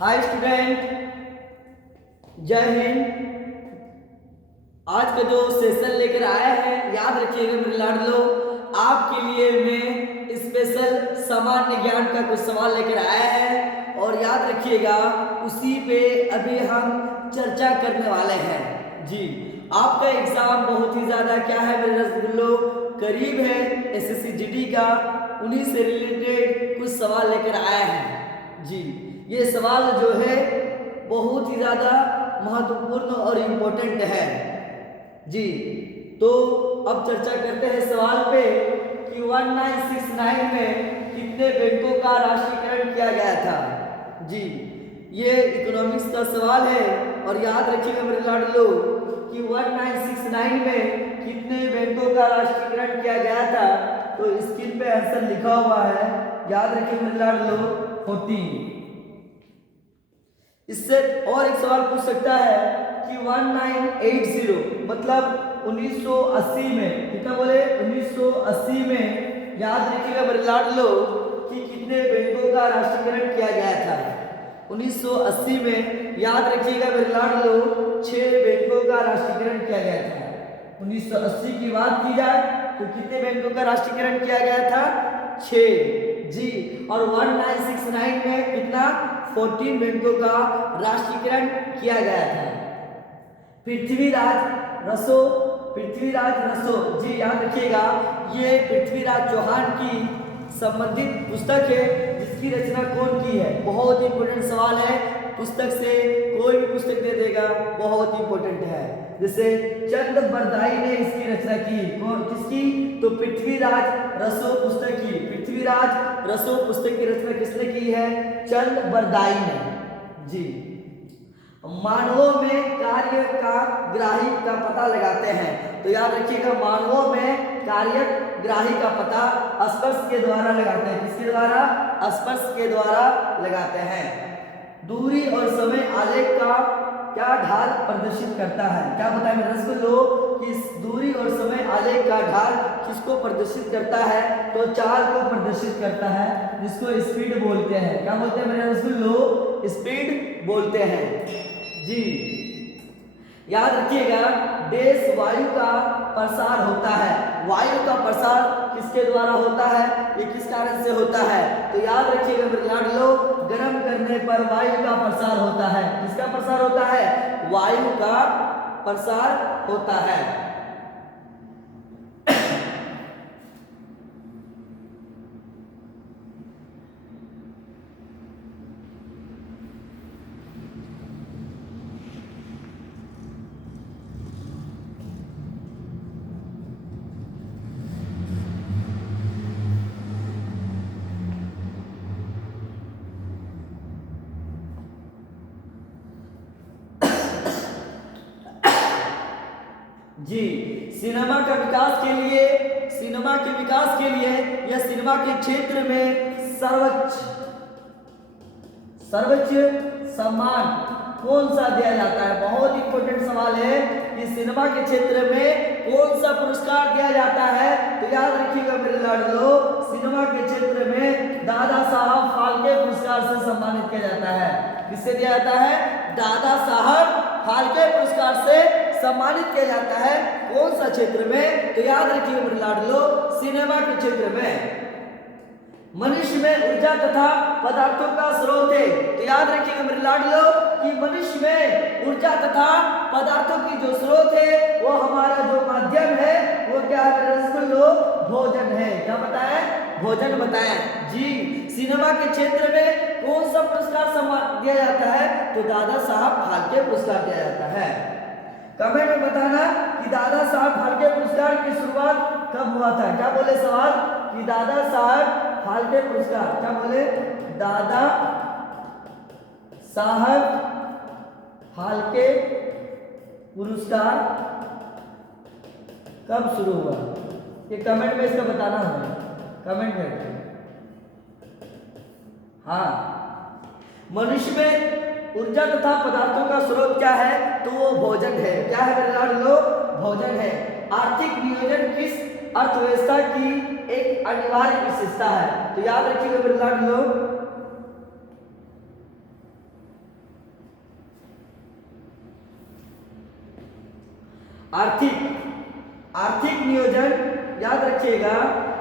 Hi student, जय हिंद। आज का जो सेशन लेकर आया है, याद रखिएगा मेरे लाडलो, आपके लिए मैं स्पेशल सामान्य ज्ञान का कुछ सवाल लेकर आया है और याद रखिएगा उसी पे अभी हम चर्चा करने वाले हैं। जी, आपका एग्जाम बहुत ही ज़्यादा क्या है मेरे रसगुल्लो, करीब है। एसएससी जीडी का उन्हीं से रिलेटेड कुछ सवाल लेकर आया है। जी, ये सवाल जो है बहुत ही ज़्यादा महत्वपूर्ण और इम्पोर्टेंट है। जी, तो अब चर्चा करते हैं सवाल पे कि 1969 में कितने बैंकों का राष्ट्रीयकरण किया गया था। जी, ये इकोनॉमिक्स का सवाल है और याद रखिएगा मेरे लाडलो कि 1969 में कितने बैंकों का राष्ट्रीयकरण किया गया था। तो स्क्रीन पे आंसर लिखा हुआ है, याद रखिए मेरे लाडलो 14। इससे और एक सवाल पूछ सकता है कि 1980 मतलब 1980 में, कितना बोले 1980 में, याद रखिएगा मेरे लाडलो कि कितने बैंकों का राष्ट्रीयकरण किया गया था। 1980 में याद रखिएगा मेरे लाडलो 6 बैंकों का राष्ट्रीयकरण किया गया था। 1980 की बात की जाए तो कितने बैंकों का राष्ट्रीयकरण किया गया था? 6। जी, और 1969 में कितना? 14 बैंकों का राष्ट्रीयकरण किया गया था। पृथ्वीराज रसो, जी याद रखिएगा, ये पृथ्वीराज चौहान की संबंधित पुस्तक है जिसकी रचना कौन की है? बहुत इंपॉर्टेंट सवाल है, पुस्तक से कोई भी पुस्तक दे देगा, बहुत इंपॉर्टेंट है। जैसे चंद बरदाई ने इसकी रचना की, कौन किसकी? तो पृथ्वीराज रसो पुस्तक की, पृथ्वीराज रसो पुस्तक की रचना किसने की है? चंद बरदाई ने। जी, मानवों में कार्य का ग्राही का पता लगाते हैं। तो याद रखिएगा मानवों में कार्य ग्राही का पता स्पर्श के द्वारा लगाते हैं। किसके द्वारा? स्पर्श के द्वारा लगाते हैं। दूरी और समय आलेख का क्या ढाल प्रदर्शित करता है? क्या बताएं मेरे रसगुल्लो कि दूरी और समय आलेख का ढाल किसको प्रदर्शित करता है? तो चाल को प्रदर्शित करता है, जिसको स्पीड बोलते हैं। क्या बोलते हैं मेरे रसगुल्लो? स्पीड बोलते हैं। जी, याद रखिएगा देश वायु का प्रसार होता है। वायु का प्रसार किसके द्वारा होता है? ये किस कारण से होता है? तो याद रखिएगा मेरे लाडलो, गर्म करने पर वायु का प्रसार होता है। किसका प्रसार होता है? वायु का प्रसार होता है। जी, सिनेमा के विकास के लिए या सिनेमा के क्षेत्र में सर्वोच्च सम्मान कौन सा दिया जाता है? बहुत इंपॉर्टेंट सवाल है कि सिनेमा के क्षेत्र में कौन सा पुरस्कार दिया जाता है? तो याद रखिएगा मेरे लाडलो, सिनेमा के क्षेत्र में दादा साहब फाल्के पुरस्कार से सम्मानित किया जाता है। किससे दिया जाता है? दादा साहब फाल्के पुरस्कार से सम्मानित किया जाता है। कौन सा क्षेत्र में? तो याद रखिएगा मेरे लाडलो, सिनेमा के क्षेत्र में। मनुष्य में ऊर्जा तथा पदार्थों का स्रोत है। तो याद रखिएगा मेरे लाडलो कि मनुष्य में ऊर्जा तथा पदार्थों की जो स्रोत है वो हमारा जो माध्यम है वो क्या है मेरे रसगुल्लो? भोजन है। क्या बताएं? भोजन बताएं। जी, सिनेमा के क्षेत्र में कौन सा पुरस्कार दिया जाता है? तो दादा साहब फाल्के पुरस्कार दिया जाता है। कमेंट में बताना कि दादा साहब फाल्के पुरस्कार की शुरुआत कब हुआ था? क्या बोले सवाल कि दादा साहब फाल्के पुरस्कार, क्या बोले? दादा साहब फाल्के पुरस्कार कब शुरू हुआ? ये कमेंट में इसका बताना हमें, कमेंट करके। हाँ, मनुष्य में ऊर्जा तथा पदार्थों का स्रोत क्या है? तो वो भोजन है। क्या है मेरे लाडलो? भोजन है। आर्थिक नियोजन किस अर्थव्यवस्था की एक अनिवार्य विशेषता है? तो याद रखिएगा मेरे लाडलो, आर्थिक आर्थिक नियोजन, याद रखिएगा,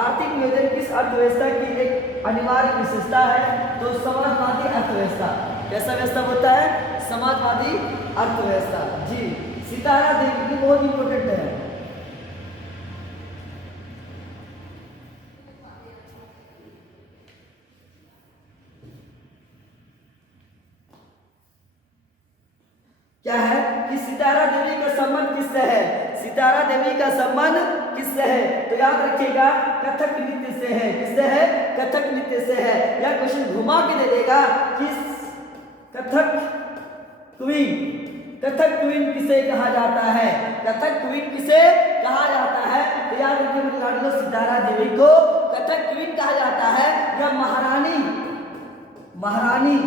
आर्थिक नियोजन किस अर्थव्यवस्था की एक अनिवार्य विशेषता है? तो समाजवादी अर्थव्यवस्था। कैसा व्यवस्था होता है? समाजवादी अर्थव्यवस्था। जी, सितारा देवी की बहुत इंपॉर्टेंट है। क्या है कि सितारा देवी का संबंध किससे है? सितारा देवी का संबंध किससे है? तो याद रखिएगा, कथक नृत्य से है। किससे है? कथक नृत्य से है। यह क्वेश्चन घुमा के दे देगा कि कथक क्वीन, कथक क्वीन किसे कहा जाता है? कथक क्वीन किसे कहा जाता है? तो याद रखिए मेरे लाडलो, सितारा देवी को कथक क्वीन कहा जाता है या महारानी, महारानी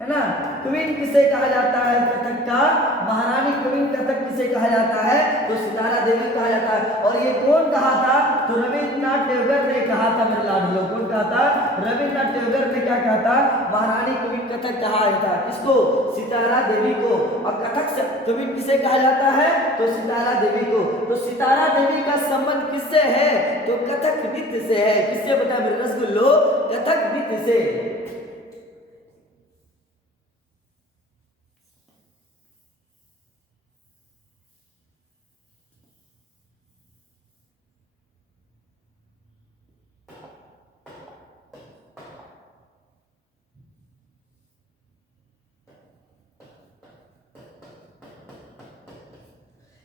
है ना। क्वीन किसे कहा जाता है? कथक का महारानी क्वीन कथक किसे कहा जाता है? तो सितारा देवी कहा जाता है। और ये कौन कहा था? तो रविन्द्रनाथ टैगोर ने कहा था मेरे लाडलो। कौन कहा था? रविन्द्रनाथ टैगोर ने क्या कहा था? महारानी क्वीन कथक कहा था। किसको? सितारा देवी को। और कथक से क्वीन किसे कहा जाता है? तो सितारा देवी को। तो सितारा देवी का संबंध किससे है? तो कथक नृत्य से है। किससे बता मेरे रसगुल्लो? कथक नृत्य से।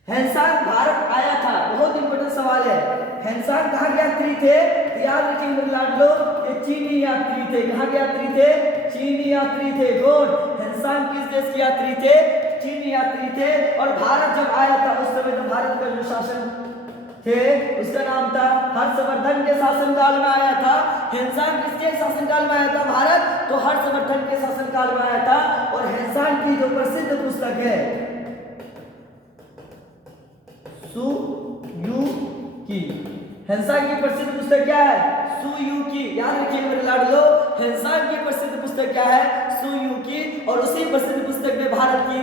हैंडसांग भारत आया था, बहुत इंपॉर्टेंट सवाल है। हैंडसांग कहाँ के यात्री थे? याद रखिए मेरे लाडलो, ये चीनी यात्री थे। कहाँ के यात्री थे? चीनी यात्री थे। कौन? हैंडसांग किस देश के यात्री थे? चीनी यात्री थे। और भारत जब आया था उस समय तो भारत का जो शासन थे उसका नाम था हर्षवर्धन के शासनकाल में आया था। हैंडसांग किसके शासनकाल में आया था? भारत, तो हर्षवर्धन के शासनकाल में आया था। और हैंडसांग की जो प्रसिद्ध पुस्तक है सुयुकी, हैंडसांग की प्रसिद्ध पुस्तक क्या है? सुयुकी। याद रखिए मेरे लाडलो, हैंडसांग की प्रसिद्ध पुस्तक क्या है? सुयुकी। और उसी प्रसिद्ध पुस्तक में भारत की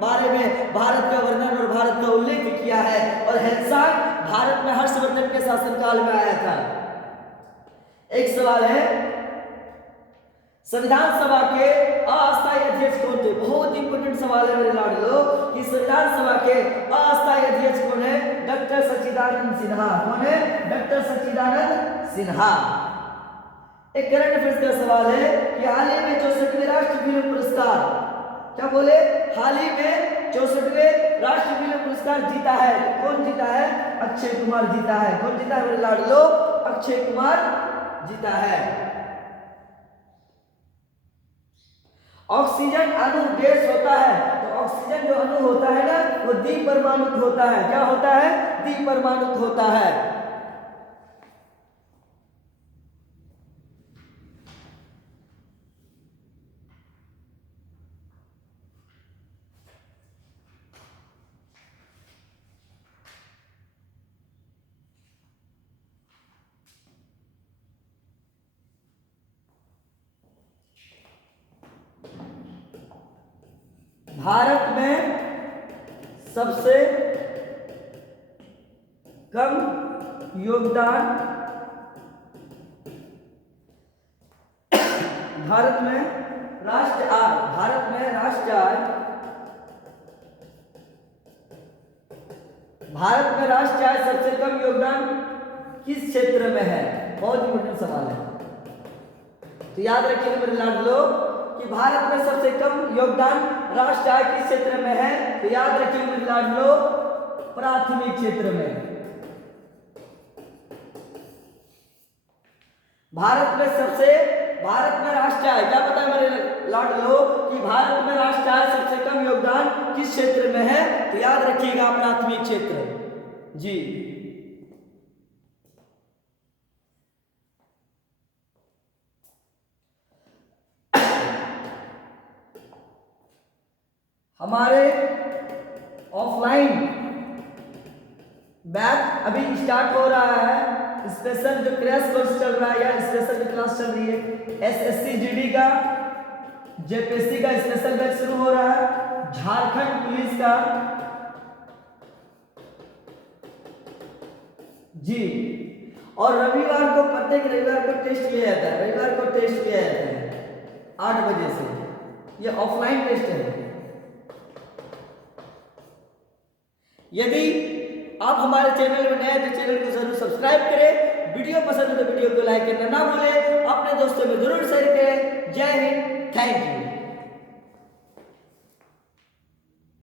बारे में भारत का वर्णन और भारत का उल्लेख किया है। और हैंडसांग भारत में हर्षवर्धन के शासनकाल में आया था। एक सवाल है, संविधान सभा के अस्थायी अध्यक्ष कौन थे? बहुत इंपॉर्टेंट सवाल है मेरे लाडलो कि संविधान सभा के अस्थायी अध्यक्ष कौन है? डॉक्टर सच्चिदानंद सिन्हा। कौन है? डॉक्टर सच्चिदानंद सिन्हा। एक करंट अफेयर्स का सवाल है कि हाल ही में 64वें राष्ट्रीय फिल्म पुरस्कार, क्या बोले? हाल ही में 64वें राष्ट्रीय फिल्म पुरस्कार जीता है। कौन जीता है? अक्षय कुमार जीता है। कौन जीता है मेरे लाडलो? अक्षय कुमार जीता है। ऑक्सीजन अणु गैस होता है, तो ऑक्सीजन जो अणु होता है ना वो द्विपरमाणुक होता है। क्या होता है? द्विपरमाणुक होता है। भारत में सबसे कम योगदान, भारत में राष्ट्रीय आय, भारत में राष्ट्रीय आय, भारत में राष्ट्रीय आय सबसे कम योगदान किस क्षेत्र में है? बहुत इंपॉर्टेंट सवाल है। तो याद रखिए मेरे लाडलो कि भारत में सबसे कम योगदान राष्ट्रीय आय किस क्षेत्र में है? तो याद रखिए मेरे लाडलो, प्राथमिक क्षेत्र में। भारत में राष्ट्रीय आय, क्या पता है मेरे लाडलो कि भारत में राष्ट्रीय आय सबसे कम योगदान किस क्षेत्र में है? तो याद रखिएगा प्राथमिक क्षेत्र। जी, हमारे ऑफलाइन बैच अभी स्टार्ट हो रहा है। स्पेशल जो क्रैश कोर्स चल रहा है या स्पेशल जो क्लास चल रही है, एसएससी जीडी का, जेपीएससी का स्पेशल बैच शुरू हो रहा है। झारखंड पुलिस का जी। और रविवार को, प्रत्येक रविवार को टेस्ट लिया जाता है, रविवार को टेस्ट लिया जाता है 8 बजे से। ये ऑफलाइन टेस्ट है। यदि आप हमारे चैनल में नए हैं तो चैनल को जरूर सब्सक्राइब करें, वीडियो पसंद है तो वीडियो को लाइक करना ना भूलें, अपने दोस्तों में जरूर शेयर करें। जय हिंद, थैंक यू।